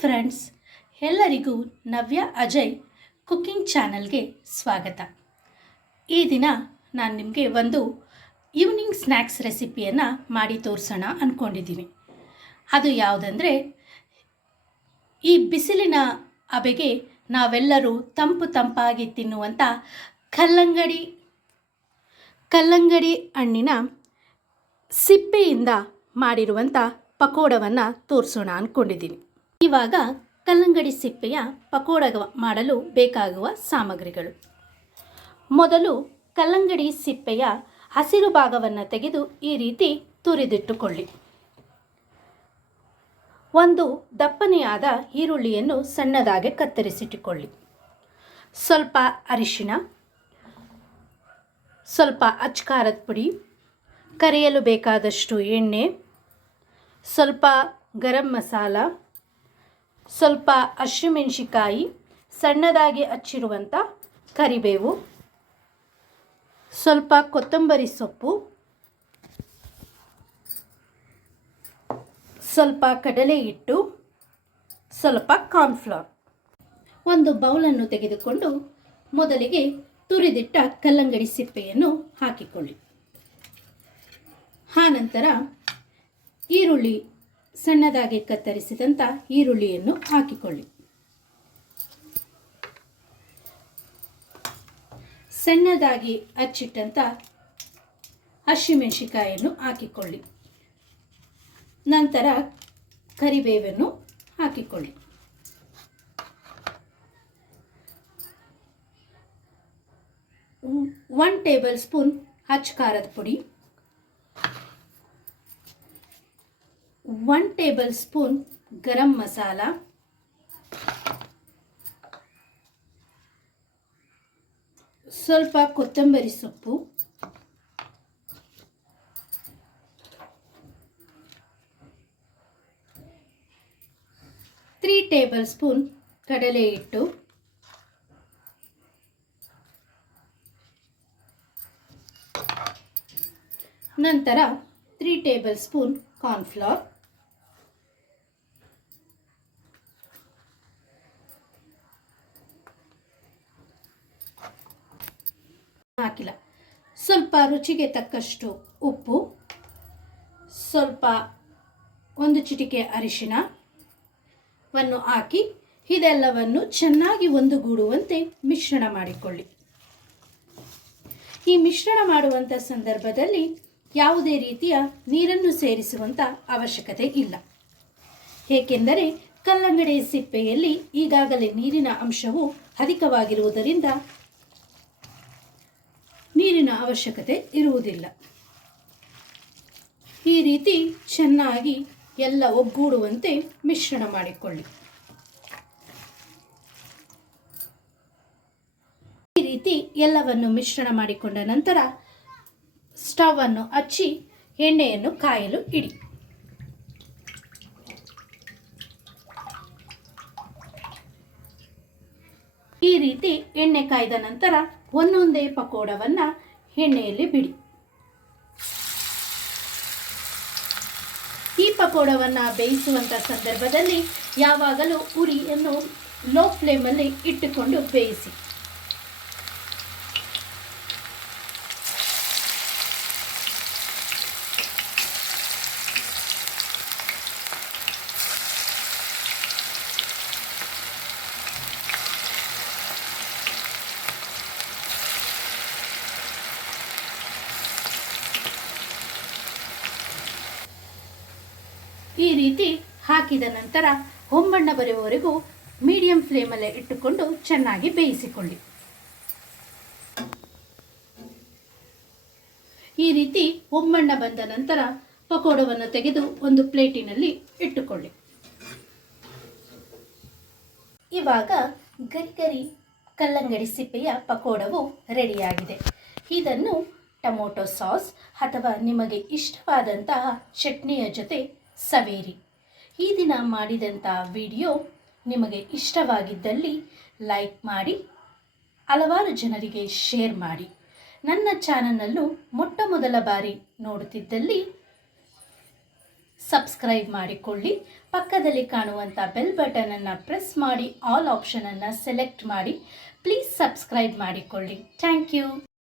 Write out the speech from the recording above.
Friends ಎಲ್ಲರಿಗೂ ನವ್ಯ Ajay cooking ಚಾನಲ್ಗೆ ಸ್ವಾಗತ. ಈ ದಿನ ನಾನು ನಿಮಗೆ ಒಂದು ಈವ್ನಿಂಗ್ ಸ್ನ್ಯಾಕ್ಸ್ ರೆಸಿಪಿಯನ್ನು ಮಾಡಿ ತೋರಿಸೋಣ ಅಂದ್ಕೊಂಡಿದ್ದೀನಿ ಅದು ಯಾವುದಂದರೆ, ಈ ಬಿಸಿಲಿನ ಅಬೆಗೆ ನಾವೆಲ್ಲರೂ ತಂಪು ತಂಪಾಗಿ ತಿನ್ನುವಂಥ ಕಲ್ಲಂಗಡಿ ಕಲ್ಲಂಗಡಿ ಹಣ್ಣಿನ ಸಿಪ್ಪೆಯಿಂದ ಮಾಡಿರುವಂಥ ಪಕೋಡವನ್ನು ತೋರಿಸೋಣ ಅಂದ್ಕೊಂಡಿದ್ದೀನಿ ಇವಾಗ ಕಲ್ಲಂಗಡಿ ಸಿಪ್ಪೆಯ ಪಕೋಡ ಮಾಡಲು ಬೇಕಾಗುವ ಸಾಮಗ್ರಿಗಳು. ಮೊದಲು ಕಲ್ಲಂಗಡಿ ಸಿಪ್ಪೆಯ ಹಸಿರು ಭಾಗವನ್ನು ತೆಗೆದು ಈ ರೀತಿ ತುರಿದಿಟ್ಟುಕೊಳ್ಳಿ. ಒಂದು ದಪ್ಪನೆಯಾದ ಈರುಳ್ಳಿಯನ್ನು ಸಣ್ಣದಾಗಿ ಕತ್ತರಿಸಿಟ್ಟುಕೊಳ್ಳಿ. ಸ್ವಲ್ಪ ಅರಿಶಿನ ಸ್ವಲ್ಪ ಅಚ್ಕಾರದ ಪುಡಿ, ಕರಿಯಲು ಬೇಕಾದಷ್ಟು ಎಣ್ಣೆ, ಸ್ವಲ್ಪ ಗರಂ ಮಸಾಲ ಸ್ವಲ್ಪ ಹಸಿಮೆಣಸಿಕಾಯಿ, ಸಣ್ಣದಾಗಿ ಹಚ್ಚಿರುವಂಥ ಕರಿಬೇವು, ಸ್ವಲ್ಪ ಕೊತ್ತಂಬರಿ ಸೊಪ್ಪು, ಸ್ವಲ್ಪ ಕಡಲೆ ಹಿಟ್ಟು, ಸ್ವಲ್ಪ ಕಾರ್ನ್ಫ್ಲವರ್. ಒಂದು ಬೌಲನ್ನು ತೆಗೆದುಕೊಂಡು ಮೊದಲಿಗೆ ತುರಿದಿಟ್ಟ ಕಲ್ಲಂಗಡಿ ಸಿಪ್ಪೆಯನ್ನು ಹಾಕಿಕೊಳ್ಳಿ. ಆನಂತರ ಈರುಳ್ಳಿ ಸಣ್ಣದಾಗಿ ಕತ್ತರಿಸಿದಂಥ ಈರುಳ್ಳಿಯನ್ನು ಹಾಕಿಕೊಳ್ಳಿ. ಸಣ್ಣದಾಗಿ ಹಚ್ಚಿಟ್ಟಂಥ ಹಸಿಮೆಣಸಿಕಾಯನ್ನು ಹಾಕಿಕೊಳ್ಳಿ. ನಂತರ ಕರಿಬೇವನ್ನು ಹಾಕಿಕೊಳ್ಳಿ. ಒನ್ ಟೇಬಲ್ ಸ್ಪೂನ್ ಅಚ್ಚ ಖಾರದ ಪುಡಿ. One tablespoon garam masala. ಸ್ವಲ್ಪ ಕೊತ್ತಂಬರಿ ಸೊಪ್ಪು. ತ್ರೀ ಟೇಬಲ್ ಸ್ಪೂನ್ ಕಡಲೆ ಹಿಟ್ಟು. ನಂತರ ತ್ರೀ ಟೇಬಲ್ ಸ್ಪೂನ್ ಕಾರ್ನ್ಫ್ಲವರ್ ಹಾಕಿಲ್ಲ. ಸ್ವಲ್ಪ ರುಚಿಗೆ ತಕ್ಕಷ್ಟು ಉಪ್ಪು, ಸ್ವಲ್ಪ ಒಂದು ಚಿಟಿಕೆ ಅರಿಶಿಣವನ್ನು ಹಾಕಿ ಇದೆಲ್ಲವನ್ನು ಚೆನ್ನಾಗಿ ಒಂದುಗೂಡುವಂತೆ ಮಿಶ್ರಣ ಮಾಡಿಕೊಳ್ಳಿ. ಈ ಮಿಶ್ರಣ ಮಾಡುವಂಥ ಸಂದರ್ಭದಲ್ಲಿ ಯಾವುದೇ ರೀತಿಯ ನೀರನ್ನು ಸೇರಿಸುವಂಥ ಅವಶ್ಯಕತೆ ಇಲ್ಲ. ಏಕೆಂದರೆ ಕಲ್ಲಂಗಡಿ ಸಿಪ್ಪೆಯಲ್ಲಿ ಈಗಾಗಲೇ ನೀರಿನ ಅಂಶವು ಅಧಿಕವಾಗಿರುವುದರಿಂದ ನೀರಿನ ಅವಶ್ಯಕತೆ ಇರುವುದಿಲ್ಲ. ಈ ರೀತಿ ಚೆನ್ನಾಗಿ ಎಲ್ಲ ಒಗ್ಗೂಡುವಂತೆ ಮಿಶ್ರಣ ಮಾಡಿಕೊಳ್ಳಿ. ಈ ರೀತಿ ಎಲ್ಲವನ್ನು ಮಿಶ್ರಣ ಮಾಡಿಕೊಂಡ ನಂತರ ಸ್ಟವ್ ಅನ್ನು ಹಚ್ಚಿ ಎಣ್ಣೆಯನ್ನು ಕಾಯಲು ಇಡಿ. ಈ ರೀತಿ ಎಣ್ಣೆ ಕಾಯ್ದ ನಂತರ ಒಂದೊಂದೇ ಪಕೋಡವನ್ನು ಎಣ್ಣೆಯಲ್ಲಿ ಬಿಡಿ. ಈ ಪಕೋಡವನ್ನು ಬೇಯಿಸುವಂಥ ಸಂದರ್ಭದಲ್ಲಿ ಯಾವಾಗಲೂ ಉರಿಯನ್ನು ಲೋ ಫ್ಲೇಮಲ್ಲಿ ಇಟ್ಟುಕೊಂಡು ಬೇಯಿಸಿ. ಈ ರೀತಿ ಹಾಕಿದ ನಂತರ ಹೊಂಬಣ್ಣ ಬರೆಯುವವರೆಗೂ ಮೀಡಿಯಂ ಫ್ಲೇಮಲ್ಲೇ ಇಟ್ಟುಕೊಂಡು ಚೆನ್ನಾಗಿ ಬೇಯಿಸಿಕೊಳ್ಳಿ. ಈ ರೀತಿ ಹೊಂಬಣ್ಣ ಬಂದ ನಂತರ ಪಕೋಡವನ್ನು ತೆಗೆದು ಒಂದು ಪ್ಲೇಟಿನಲ್ಲಿ ಇಟ್ಟುಕೊಳ್ಳಿ. ಇವಾಗ ಗರಿ ಗರಿ ಕಲ್ಲಂಗಡಿ ಸಿಪ್ಪೆಯ ಪಕೋಡವು ರೆಡಿಯಾಗಿದೆ. ಇದನ್ನು ಟೊಮೊಟೊ ಸಾಸ್ ಅಥವಾ ನಿಮಗೆ ಇಷ್ಟವಾದಂತಹ ಚಟ್ನಿಯ ಜೊತೆ ಸವೇರಿ. ಈ ದಿನ ಮಾಡಿದಂಥ ವಿಡಿಯೋ ನಿಮಗೆ ಇಷ್ಟವಾಗಿದ್ದಲ್ಲಿ ಲೈಕ್ ಮಾಡಿ, ಹಲವಾರು ಜನರಿಗೆ ಶೇರ್ ಮಾಡಿ. ನನ್ನ ಚಾನಲನ್ನು ಮೊಟ್ಟ ಮೊದಲ ಬಾರಿ ನೋಡುತ್ತಿದ್ದಲ್ಲಿ ಸಬ್ಸ್ಕ್ರೈಬ್ ಮಾಡಿಕೊಳ್ಳಿ. ಪಕ್ಕದಲ್ಲಿ ಕಾಣುವಂಥ ಬೆಲ್ ಬಟನನ್ನು ಪ್ರೆಸ್ ಮಾಡಿ, ಆಲ್ ಆಪ್ಷನನ್ನು ಸೆಲೆಕ್ಟ್ ಮಾಡಿ. ಪ್ಲೀಸ್ ಸಬ್ಸ್ಕ್ರೈಬ್ ಮಾಡಿಕೊಳ್ಳಿ. Thank you.